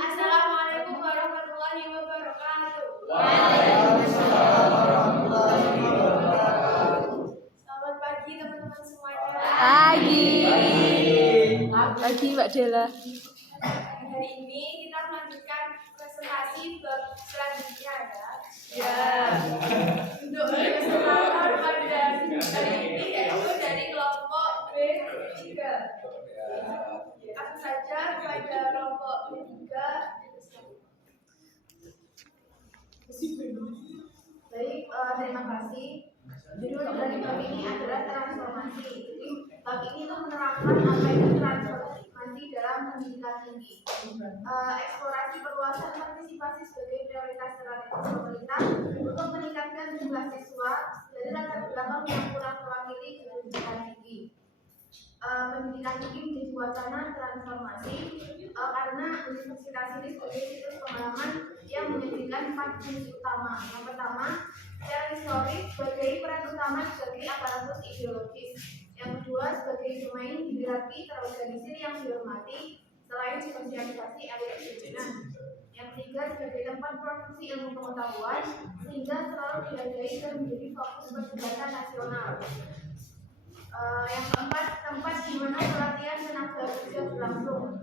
Assalamualaikum warahmatullahi wabarakatuh. Selamat pagi teman-teman semuanya. Pagi Mbak Dela. Hari ini kita melanjutkan presentasi bab selanjutnya ya. Untuk kesempatan pada hari ini yaitu dari kelompok B3. Langsung saja pada kelompok B3. Baik, terima kasih. Judul dari bab ini adalah transformasi. Jadi bab ini tuh menerangkan apa itu transformasi dalam pendidikan tinggi. Eksplorasi perluasan partisipasi sebagai prioritas strategis pemerintah untuk meningkatkan jumlah siswa dari latar belakang yang kurang terwakili di pendidikan tinggi. Pendidikan tinggi menjadi wacana transformasi karena universitas ini sebagai situs pengalaman yang menyajikan 4 fungsi utama. Yang pertama, secara historis sebagai peran utama sebagai aparatus ideologis. Yang kedua, sebagai domain hierarki terorganisir yang dihormati selain sosialisasi elit pimpinan. Yang ketiga, sebagai tempat produksi ilmu pengetahuan sehingga selalu dihargai dan menjadi fokus perdebatan nasional. Yang keempat, tempat di mana pelatihan tenaga kerja berlangsung.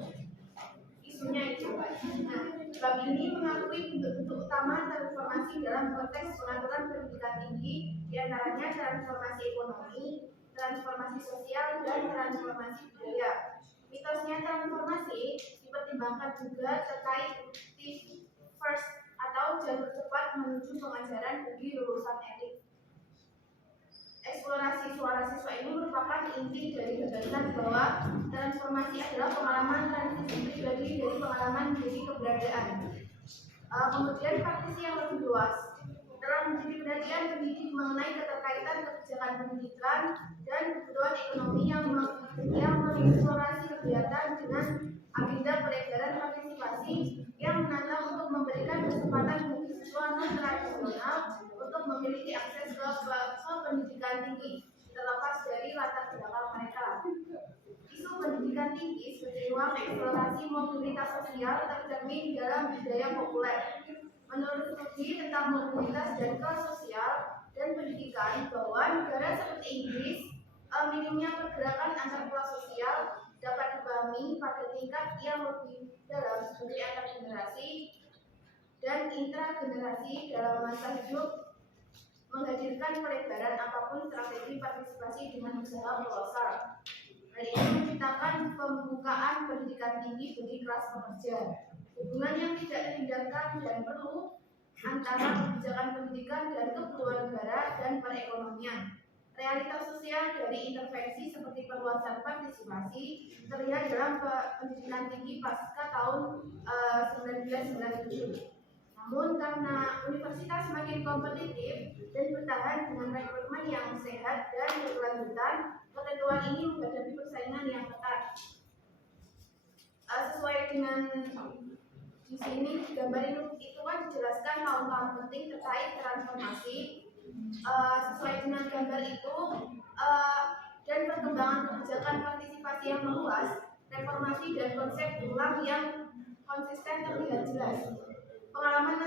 Isunya itu. Nah, bab ini mengakui bentuk-bentuk utama transformasi dalam konteks pengaturan pendidikan tinggi, diantaranya transformasi ekonomi, transformasi sosial, dan transformasi budaya. Mitosnya transformasi dipertimbangkan juga terkait bukti first atau jalur cepat menuju pengajaran bagi lulusan elit. Eksplorasi suara siswa ini merupakan inti dari gagasan bahwa transformasi adalah pengalaman transisi pribadi dari pengalaman menjadi keberadaan. Kemudian praktisi yang lebih luas telah menjadi perhatian pendidik mengenai keterkaitan kebijakan pendidikan dan kebutuhan ekonomi yang mengeksplorasi kegiatan dengan agenda peredaran partisipasi yang menantang untuk memberikan kesempatan bagi siswa non tradisional untuk memiliki akses ke pendidikan tinggi terlepas dari latar belakang mereka. Isu pendidikan tinggi sebagai ruang eksplorasi mobilitas sosial tercermin dalam budaya populer. Menurut studi tentang mobilitas dan kelas sosial dan pendidikan bahwa negara seperti Inggris, minimnya pergerakan antar kelas sosial dapat dipahami pada tingkat yang lebih dalam sebagai antar generasi dan intragenerasi dalam masa hidup menghadirkan pelebaran apapun strategi partisipasi dengan usaha kolosal. Hal ini menciptakan pembukaan pendidikan tinggi bagi kelas pekerja. Hubungan yang tidak terhindarkan dan perlu antara kebijakan pendidikan dan kebutuhan negara dan perekonomian. Realitas sosial dari intervensi seperti perluasan partisipasi terlihat dalam pendidikan tinggi pasca tahun 1997. Namun karena universitas semakin kompetitif dan bertahan dengan rekrutmen yang sehat dan berkelanjutan, ketentuan ini menghadapi persaingan yang ketat. Sesuai dengan di sini gambar itu kan dijelaskan tahun-tahun penting terkait transformasi. Sesuai dengan gambar itu dan perkembangan kebijakan partisipasi yang meluas, reformasi dan konsep ulang yang konsisten terlihat jelas. Pengalaman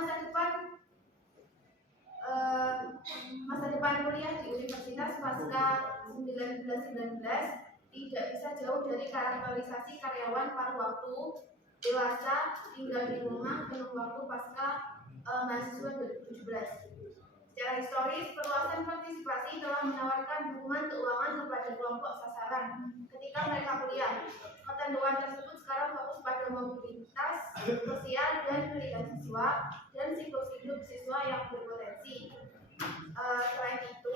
masa depan kuliah di universitas pasca 1919 tidak bisa jauh dari karakterisasi karyawan paruh waktu, dewasa, tinggal di rumah, penuh waktu pasca mahasiswa 2017. Secara historis, perluasan partisipasi telah menawarkan dukungan keuangan kepada kelompok sasaran ketika mereka kuliah. Ketentuan tersebut sekarang fokus pada mobilitas sosial dan pendidikan siswa dan siklus hidup siswa yang berpotensi. Selain itu,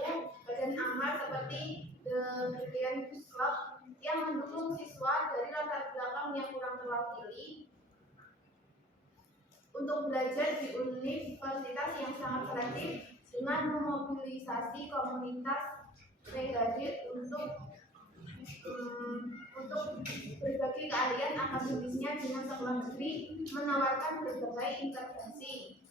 badan amal seperti The Brilliant Club yang mendukung siswa dari latar belakang yang kurang terwakili untuk belajar di universitas yang sangat selektif dengan memobilisasi komunitas brigade untuk berbagi keahlian akademisnya dengan sekolah negeri, menawarkan berbagai intervensi.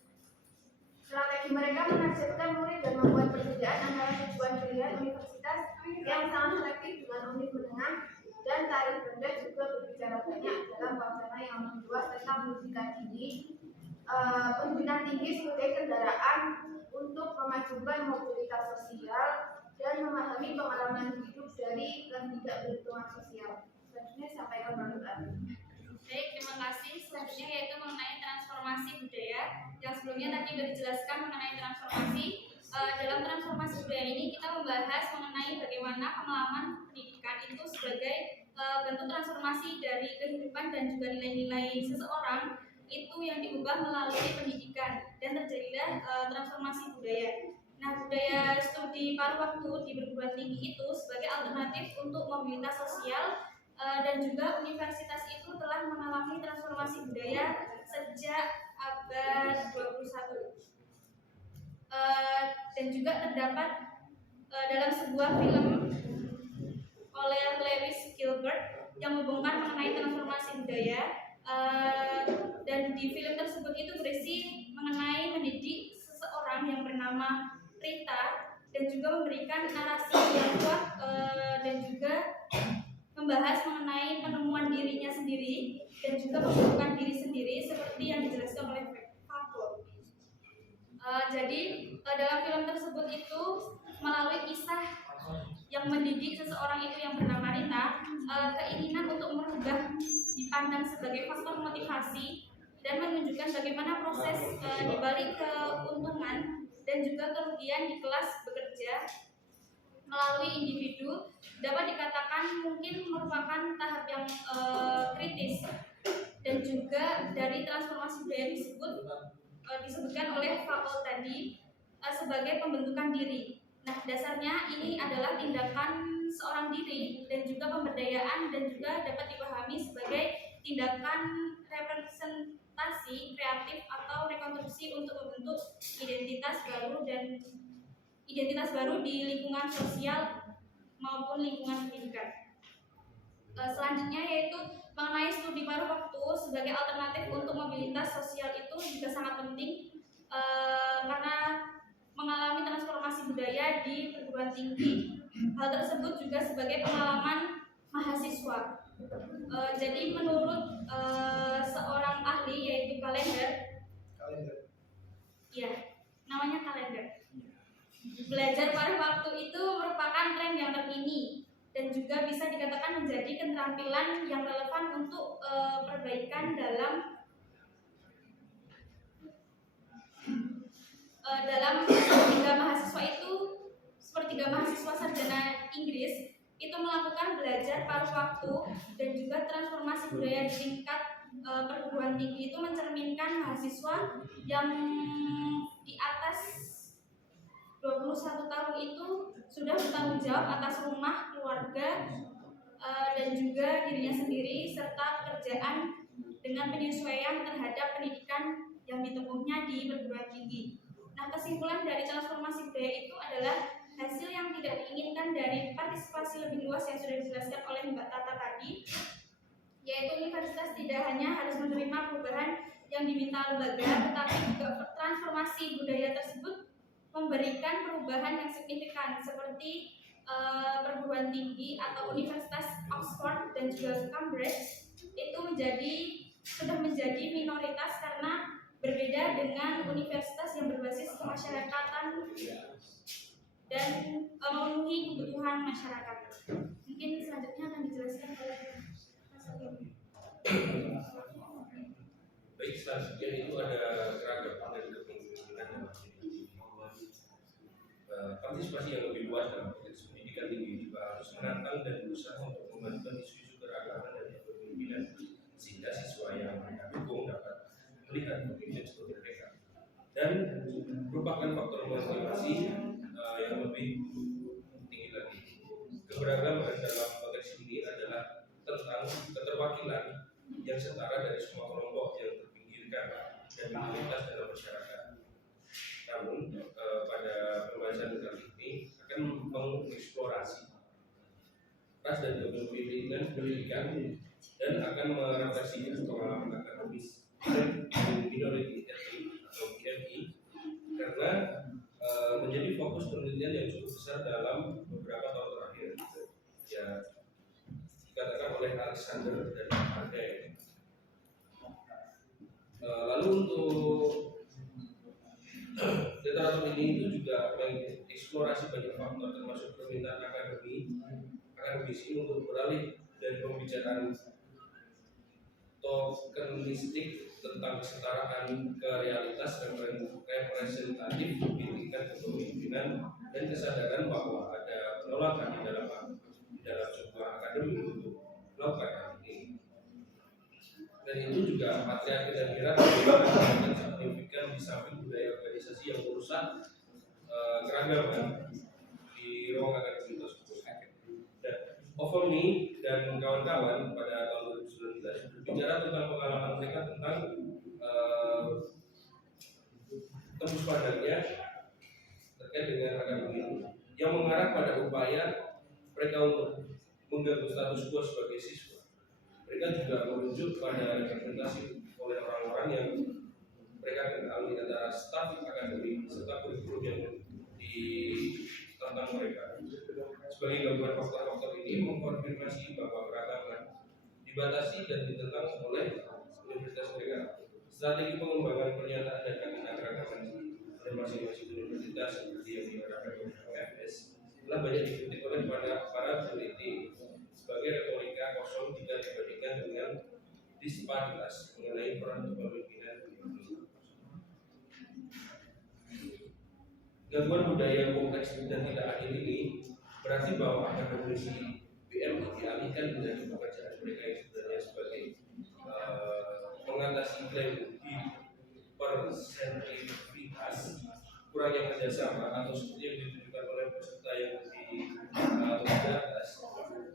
Strategi mereka menargetkan murid dan membuat perbedaan antara tujuan pilihan universitas yang sangat selektif dengan univ menengah dan tarif rendah juga berbicara banyak dalam wacana yang membuat tentang pendidikan tinggi sebagai kendaraan untuk memajukan mobilitas sosial dan memahami pengalaman hidup dari yang tidak berhitungan sosial. Selanjutnya sampaikan Bapak Abi. Baik, terima kasih. Selanjutnya yaitu mengenai transformasi budaya. Yang sebelumnya tadi sudah dijelaskan mengenai transformasi. Dalam transformasi budaya ini kita membahas mengenai bagaimana pengalaman pendidikan itu sebagai bentuk transformasi dari kehidupan dan juga nilai-nilai seseorang itu yang diubah melalui pendidikan dan terjadilah transformasi budaya. Nah, budaya studi paruh waktu di perguruan tinggi itu sebagai alternatif untuk mobilitas sosial dan juga universitas itu telah mengalami transformasi budaya sejak abad 21. Dan juga terdapat dalam sebuah film oleh Lewis Gilbert yang membongkar mengenai transformasi budaya, dan di film tersebut itu berisi mengenai mendidik seseorang yang bernama Rita dan juga memberikan narasi yang kuat dan juga membahas mengenai penemuan dirinya sendiri dan juga pembentukan diri sendiri seperti yang dijelaskan oleh Foucault. Jadi dalam film tersebut itu melalui kisah yang mendidik seseorang itu yang bernama Rita, keinginan untuk merubah dipandang sebagai faktor motivasi dan menunjukkan bagaimana proses dibalik keuntungan dan juga kerugian di kelas bekerja melalui individu dapat dikatakan mungkin merupakan tahap yang kritis, dan juga dari transformasi budaya disebutkan oleh Foucault tadi sebagai pembentukan diri. Nah, dasarnya ini adalah tindakan seorang diri dan juga pemberdayaan dan juga dapat dipahami sebagai tindakan representasi kreatif atau rekonstruksi untuk membentuk identitas baru di lingkungan sosial maupun lingkungan pendidikan. Selanjutnya yaitu mengenai studi paruh waktu sebagai alternatif untuk mobilitas sosial itu juga sangat penting karena mengalami transformasi budaya di perguruan tinggi. Hal tersebut juga sebagai pengalaman mahasiswa. Jadi menurut seorang ahli yaitu kalender, ya namanya kalender. Belajar paruh waktu itu merupakan tren yang terkini dan juga bisa dikatakan menjadi keterampilan yang relevan untuk perbaikan dalam sepertiga mahasiswa sarjana Inggris itu melakukan belajar paruh waktu dan juga transformasi budaya di tingkat perguruan tinggi itu mencerminkan mahasiswa yang di atas 21 tahun itu sudah bertanggung jawab atas rumah, keluarga, dan juga dirinya sendiri serta pekerjaan dengan penyesuaian terhadap pendidikan yang ditempuhnya di perguruan tinggi. Nah, kesimpulan dari transformasi budaya itu adalah hasil yang tidak diinginkan dari partisipasi lebih luas yang sudah dijelaskan oleh Mbak Tata tadi, yaitu universitas tidak hanya harus menerima perubahan yang diminta lembaga, tetapi juga transformasi budaya tersebut memberikan perubahan yang signifikan seperti perguruan tinggi atau Universitas Oxford dan juga Cambridge itu sudah menjadi minoritas karena berbeda dengan universitas yang berbasis kemasyarakatan dan memenuhi kebutuhan masyarakat. Mungkin selanjutnya akan dijelaskan oleh Mas Alim. Baik, selanjutnya itu ada keragaman dan kepemimpinan yang partisipasi yang lebih luas dalam proses pendidikan tinggi juga harus menantang dan berusaha untuk membantu isu-isu keragaman dan kepemimpinan sehingga siswa yang mereka dukung dapat melihat pemimpin seperti mereka dan merupakan faktor motivasi yang lebih tinggi lagi. Keberagaman dalam konteks ini adalah tentang keterwakilan yang setara dari semua kelompok yang terpinggirkan dan minoritas dalam masyarakat. Namun pada pembahasan kali ini akan mengeksplorasi ras dan pendidikan dan akan merefleksikan pengalaman akademis minority ethnic atau PMI karena menjadi fokus penelitian yang cukup besar dalam beberapa tahun terakhir, ya dikatakan oleh Alexander dan Ade. Lalu untuk literatur ini itu juga mengeksplorasi banyak faktor termasuk permintaan akademisi untuk beralih dari pembicaraan tokenistik tentang kesetaraan ke realitas representatif di tingkat kepemimpinan dan kesadaran bahwa ada penolakan di dalam sebuah akademi untuk melakukan hal ini. Dan itu juga patriarki dan hierarki signifikan di samping budaya organisasi yang merusak keragaman di ruang akademik tersebut. Dan Overme dan kawan-kawan pada tahun 2019 berbicara tentang pengalaman mereka tentang tembus pandangnya terkait dengan akademi yang mengarah pada upaya mereka untuk mengganggu status quo sebagai siswa. Mereka juga merujuk pada representasi oleh orang-orang yang mereka kenal di antara staf akademik serta kurikulum yang ditentang mereka. Sebagai gabungan faktor-faktor ini mengkonfirmasi bahwa keragaman dibatasi dan ditentang oleh universitas mereka. Strategi pengembangan pernyataan dan keanekaragaman oleh masing-masing universitas seperti yang dikatakan oleh UFS telah banyak dikritik oleh para peneliti sebagai retorika kosong jika dibandingkan dengan disparitas mengenai peran kepemimpinan. Gangguan budaya kompleks dan tidak adil ini berarti bahwa akademisi BMI dialihkan dari pekerjaan mereka yang sebenarnya sebagai mengatasi klaim di persentivitas, kurangnya kerjasama atau seperti yang ditunjukkan oleh peserta yang di atas.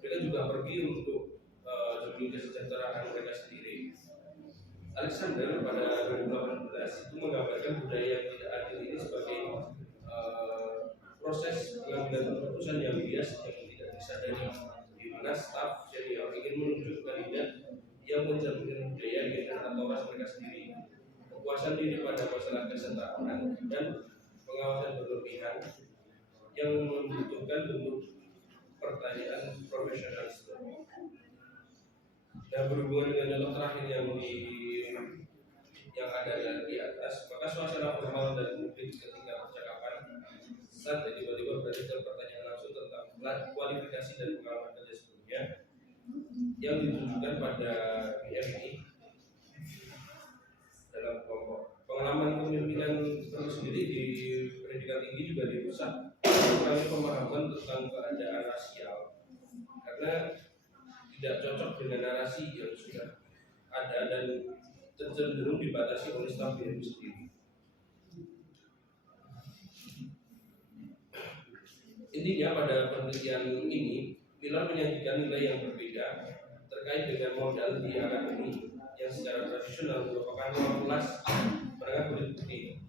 Mereka juga pergi untuk demi kesejahteraan mereka sendiri. Alexander pada 2018 itu menggambarkan budaya yang tidak adil ini sebagai proses pengambilan keputusan yang bias yang tidak disadari, di mana staf senior ingin menunjuk kandidat yang mencerminkan budaya gender atau ras mereka sendiri, kepuasan diri pada masalah kesetaraan dan pengawasan berlebihan yang membutuhkan bentuk pertanyaan profesionalisme. Dan berhubungan dengan contoh terakhir yang ada di atas, maka suasana formal dan publik ketika percakapan saat tiba-tiba berada dalam pertanyaan langsung tentang kualifikasi dan pengalaman kerja sebelumnya yang ditunjukkan pada BMI dalam kelompok. Pengalaman kepemimpinan itu sendiri di pendidikan tinggi juga dirusak karena pemahaman tentang keadaan rasial karena tidak cocok dengan narasi yang sudah ada dan cenderung dibatasi oleh staf BMI sendiri. Intinya pada penelitian ini, Miller menyajikan nilai yang berbeda terkait dengan modal di akademi yang secara tradisional merupakan kelas menengah kulit putih.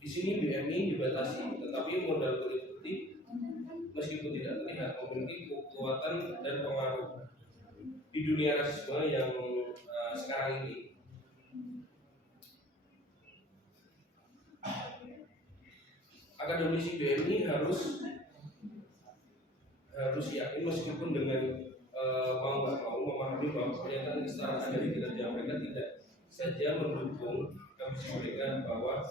Di sini BMI dibatasi, tetapi modal kulit putih meskipun tidak terlihat memiliki kekuatan dan pengaruh di dunia rasisme yang sekarang ini. Akademisi BMI harus yakin meskipun dengan mau nggak mau memahami bahwa pernyataan kesetaraan dari kinerja mereka tidak saja mendukung kampus mereka bahwa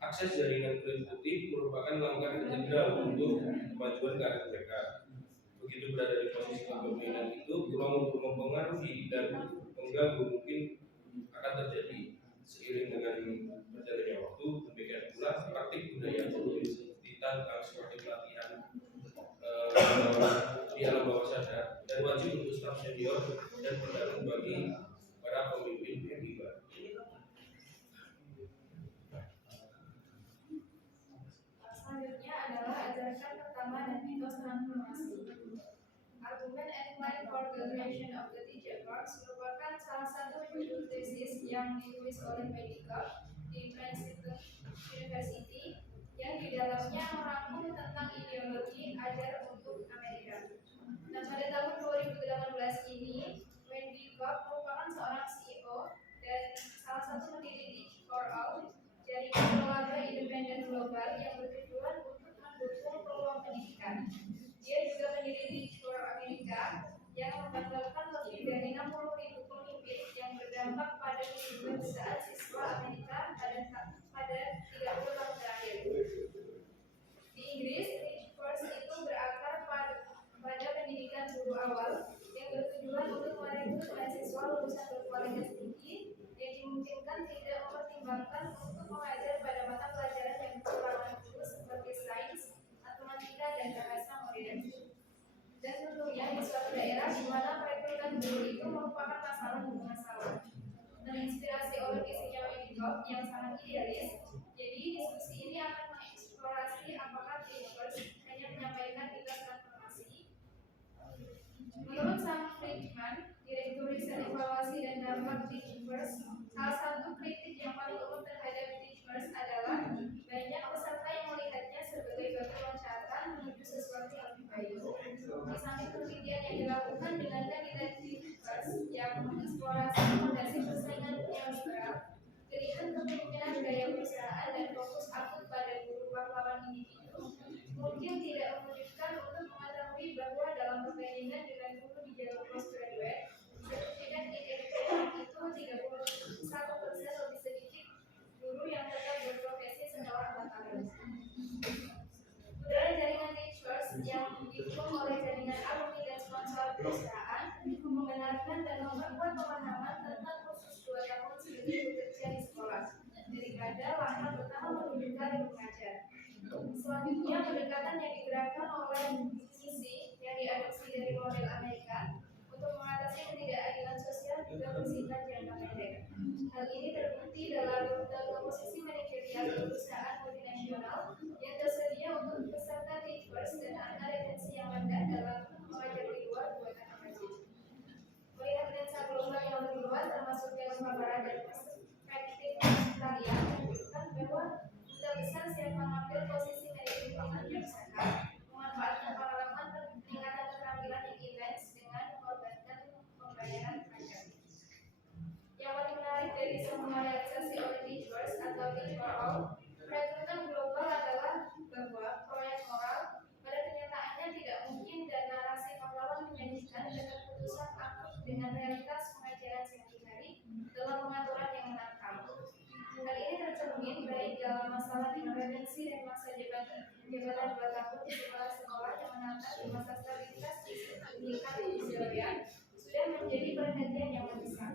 akses jaringan kulit putih merupakan langkah integral untuk kemajuan karir mereka. Begitu berada di posisi kepemimpinan itu, peluang untuk mempengaruhi dan mengganggu mungkin akan terjadi seiring dengan berjalannya waktu. Demikian pula praktik budaya perlu ditantang seperti pelatihan di alam bawah sadar dan wajib untuk staf senior dan pendahulu bagi para pemimpin BMI baru. Selanjutnya adalah ajaran pertama dan mitos transformasi. Argumen and plan for the creation of the teacher box merupakan salah satu judul yang ditulis oleh Medical di Princeton University yang di dalamnya merangkum tentang ideologi ajar untuk Amerika. Nah, pada tahun 2018 ini, Wendy Cobb merupakan seorang CEO dan salah satu pendiri Teach for All, jaringan keluarga independen global yang bertujuan untuk mendukung peluang pendidikan. Dia juga pendiri Teach for America yang membanggakan lebih dari 60.000 pemimpin yang berdampak pada kehidupan saat siswa Amerika pada 30 tahun terakhir. Di Inggris, Teach First itu berakar pada pendidikan guru awal yang bertujuan untuk merekrut mahasiswa lulusan berkualitas tinggi yang dimungkinkan tidak mempertimbangkan untuk mengajar pada mata pelajaran yang berkalangan dulu seperti sains, matematika, dan bahasa modern. Dan tentunya di suatu daerah di mana perekrutan guru itu merupakan masalah. Terinspirasi oleh visinya Medical yang sangat idealis, jadi diskusi ini akan mengeksplorasi apakah Teach First hanya menyampaikan tugas transformasi. Menurut Sam Friedman, Direktur Riset Evaluasi dan Dampak Teach First, salah satu kritik yang paling umum terhadap Teach First adalah banyak peserta yang melihatnya sebagai batu loncatan menuju sesuatu yang lebih baik. Di samping penelitian yang dilakukan dengan kandidat Teach First yang mengeksplorasi fondasi persaingan neoliberal, pilihan kepemimpinan gaya perusahaan dan fokus akut pada guru pahlawan individu mungkin tidak memungkinkan untuk mengetahui bahwa dalam perbandingan dengan guru di jalur postgraduate, sertifikat in education itu 31% lebih sedikit guru yang tetap berprofesi setelah 4 tahun. Udara jaringan Teach First yang didukung oleh jaringan alumni dan sponsor perusahaan membenarkan dan memperkuat pemahaman tentang kursus 2 tahun studi bekerja di sekolah daripada langkah pertama menuju karir mengajar. Selanjutnya, pendekatan yang digerakkan oleh misi yang diadopsi dari model Amerika untuk mengatasi ketidakadilan sosial juga bersifat jangka pendek. Hal ini terbukti dalam komposisi manajerial di perusahaan multinasional yang tersedia untuk peserta Teach First dan angka retensi yang rendah dalam mengajar di luar buatan wajib. Melihat lensa global yang lebih luas termasuk dalam paparan dan perspektif Australia menunjukkan bahwa duta besar siap mengambil posisi manajemen yang besar, memanfaatkan pengalaman peningkatan keterampilan yang intens dengan mengorbankan pembayaran pajak. Yang paling menarik dari semua realisasi oleh Teach First atau Teach for All, perekrutan global adalah bahwa proyek moral pada kenyataannya tidak mungkin dan narasi pahlawan menyajikan keputusan akut dengan realitas pengajaran sehari-hari dalam pengaturan yang menantang. Hal ini tercermin baik dalam masalah retensi dan masa jabatan 2 tahun di sekolah yang menantang di masa stabilitas di pendidikan industrial sudah menjadi perhatian yang mendesak.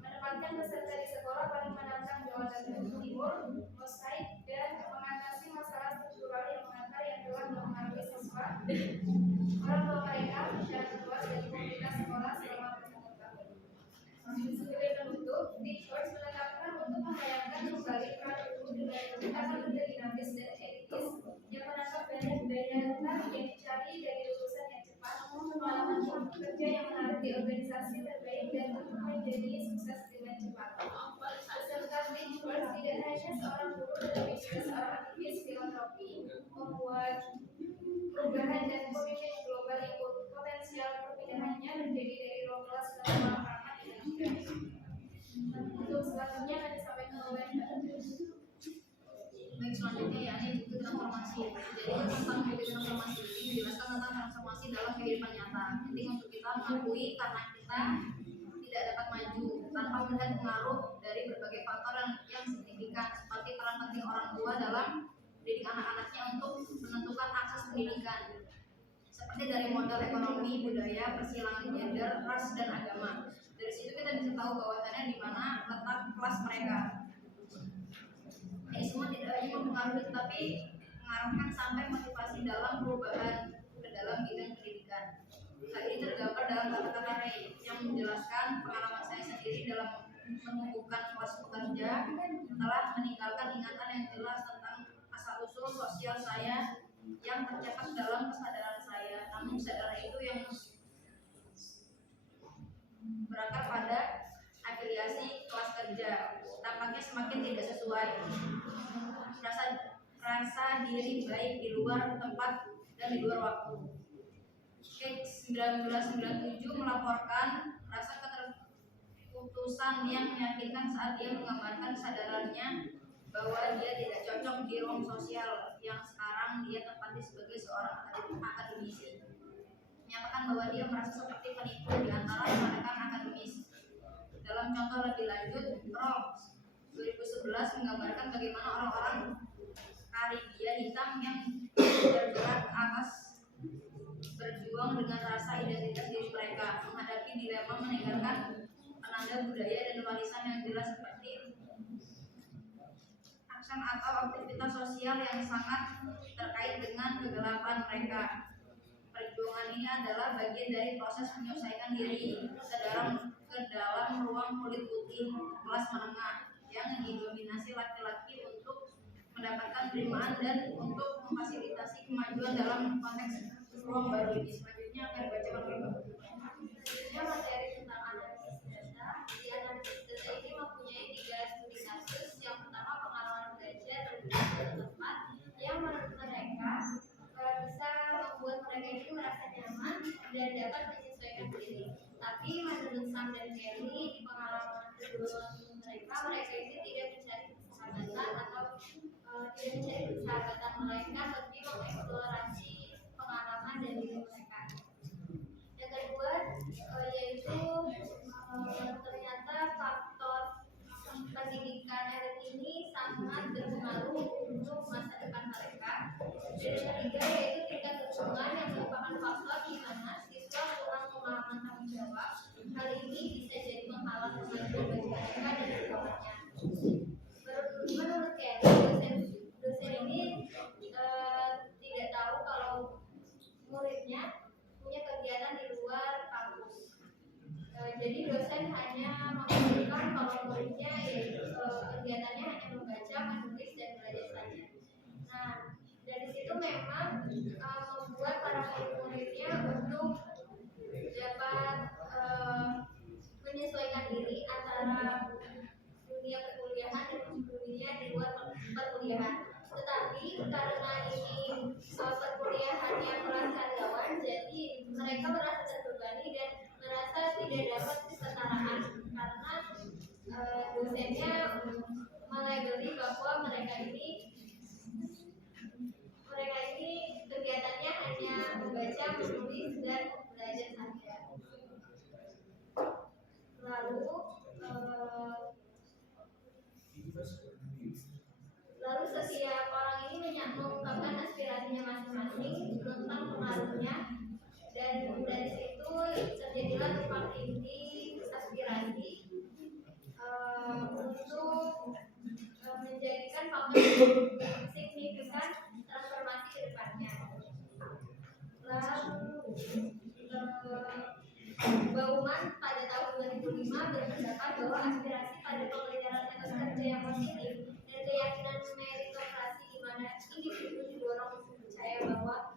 Menempatkan peserta di sekolah paling menantang Jawa Timur, mosaik, dan mengatasi masalah struktural yang mengantar yang telah mempengaruhi siswa, orang tua mereka, dan luas dari komunitas sekolah selama bertahun-tahun. Sebagai penutup, Teach First menetapkan untuk membayangkan kembali peran guru dengan pendekatan berdinamis dan etis yang menangkap banyak daya yang dicari dari lulusan yang cepat, pengalaman kerja yang menarik di organisasi terbaik dan untuk menjadi sukses dengan cepat. Peserta Teach First tidak hanya seorang guru tetapi juga seorang aktivis filantropi, membuat perubahan dan pemimpin global yang potensial perpindahannya menjadi dari role kelas ke pengalaman yang juga. Untuk selanjutnya nanti sampai ke Baik, selanjutnya ya, ini buku transformasi. Jadi tentang buku transformasi ini menjelaskan tentang transformasi dalam kehidupan nyata. Penting untuk kita mengakui karena kita tidak dapat maju tanpa melihat pengaruh dari berbagai faktor yang signifikan seperti peran penting orang tua dalam mendidik anak-anaknya untuk menentukan akses pendidikan. Seperti dari model ekonomi, budaya, persilangan gender, ras, dan agama. Dari situ kita bisa tahu bahwasannya di mana letak kelas mereka. Ini semua tidak hanya mempengaruhi tetapi mengarahkan sampai motivasi dalam perubahan ke dalam bidang pendidikan. Hal ini tergambar dalam kata-kata Ray yang menjelaskan pengalaman saya sendiri dalam menumbuhkan kelas pekerja telah meninggalkan ingatan yang jelas tentang asal-usul sosial saya yang tercepat dalam kesadaran saya. Namun kesadaran itu yang berakar pada afiliasi kelas kerja bekerja, tampaknya semakin tidak sesuai. Rasa diri baik di luar tempat dan di luar waktu. Case 1997 melaporkan rasa keterputusan yang menyakitkan saat dia menggambarkan kesadarannya bahwa dia tidak cocok di ruang sosial yang sekarang dia tempati sebagai seorang akademisi. Menyatakan bahwa dia merasa seperti penipu di antara rekan-rekan akademis. Dalam contoh lebih lanjut, Rob 2011 menggambarkan bagaimana orang-orang Karibia hitam yang bergerak atas berjuang dengan rasa identitas diri mereka menghadapi dilema meninggalkan penanda budaya dan warisan yang jelas seperti aksen atau aktivitas sosial yang sangat terkait dengan kegelapan mereka. Perjuangan ini adalah bagian dari proses menyelesaikan diri ke dalam ruang kulit putih kelas menengah yang didominasi laki-laki untuk mendapatkan penerimaan dan untuk memfasilitasi kemajuan dalam konteks ruang baru ini. Selanjutnya akan dibacakan oleh Bapak. Selanjutnya materi tentang analisis data. Di analisis data ini mempunyai 3 studi kasus. Yang pertama pengalaman belajar di tempat yang menurut mereka bisa membuat mereka itu merasa nyaman dan dapat menyesuaikan diri. Tapi menurut Sam dan Kelly di pengalaman kedua mereka itu tidak mencari persahabatan atau tidak mencari persahabatan, melainkan lebih mengeksplorasi pengalaman dan diri mereka. Yang kedua yaitu ternyata faktor pendidikan elit ini sangat berpengaruh untuk masa depan mereka. Dan yang ketiga yaitu tingkat dukungan yang merupakan faktor di mana siswa kurang pengalaman tanggung jawab. Hal ini bisa jadi menghalang kemajuan bagi mereka dan sekolahnya. Menurut Kelly, dosen ini tidak tahu kalau muridnya punya kegiatan di luar kampus. Jadi dosen hanya mengatakan kalau muridnya kegiatannya hanya membaca, menulis, dan belajar saja. Nah, dari situ memang membuat para murid-muridnya untuk dapat menyesuaikan diri antara dunia perkuliahan dan dunia di luar perkuliahan. Tetapi karena ini perkuliahan yang kelas karyawan, jadi mereka merasa terbebani dan merasa tidak dapat kesetaraan karena dosennya melabeli bahwa mereka ini kegiatannya hanya membaca, menulis, dan belajar saja. Lalu setiap orang ini mengungkapkan aspirasinya masing-masing tentang pengaruhnya, dan dari situ terjadilah tumpang tindih aspirasi untuk menjadikan faktor signifikan transformasi ke depannya. Lalu Bauman pada tahun 2005 berpendapat bahwa aspirasi pada pengejaran etos kerja yang positif dan keyakinan meritokrasi di mana individu didorong untuk percaya bahwa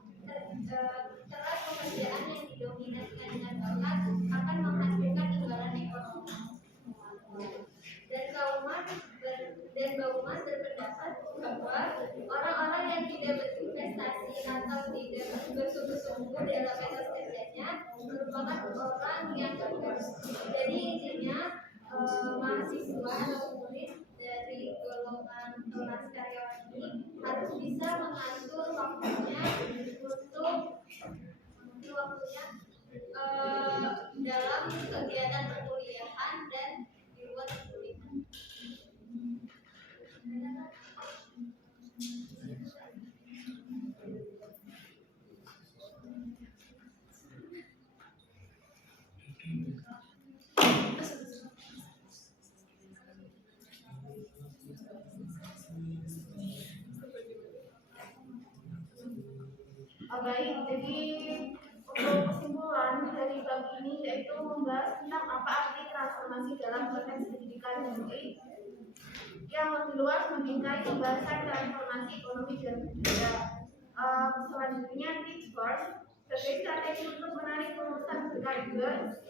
keras pekerjaan yang didominasikan dengan bakat akan menghasilkan imbalan ekonomi. Dan Bauman berpendapat bahwa orang-orang yang tidak berinvestasi atau tidak bersungguh-sungguh dalam etos kerjanya merupakan orang yang gagal. Jadi intinya mahasiswa atau murid dari golongan kelas karyawan ini harus bisa mengatur waktunya dalam kegiatan perkuliahan dan di luar perkuliahan. Baik, jadi untuk kesimpulan dari bab ini yaitu membahas tentang apa arti transformasi dalam konteks pendidikan negeri yang lebih luas membingkai pembahasan transformasi ekonomi dan budaya. Selanjutnya tips first sebagai strategi untuk menarik lulusan berkarir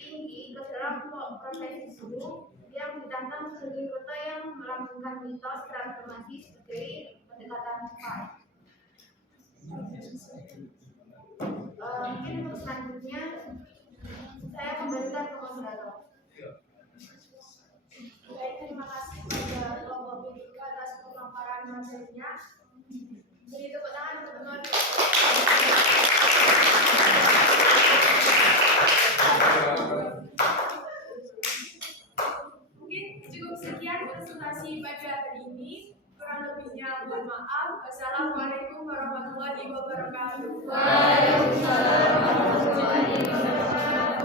tinggi ke dalam profesi guru yang yang ditantang sebagai kota yang melambangkan mitos transformasi sebagai pendekatan five. Mungkin untuk selanjutnya saya kembalikan ke moderator. Baik, terima kasih kepada kelompok BPK atas pemaparan materinya. Beri tepuk tangan untuk teman. Mungkin cukup sekian presentasi pada hari ini. Kurang lebihnya mohon maaf. Wassalamualaikum warahmatullahi wabarakatuh. Waalaikumsalam warahmatullahi wabarakatuh.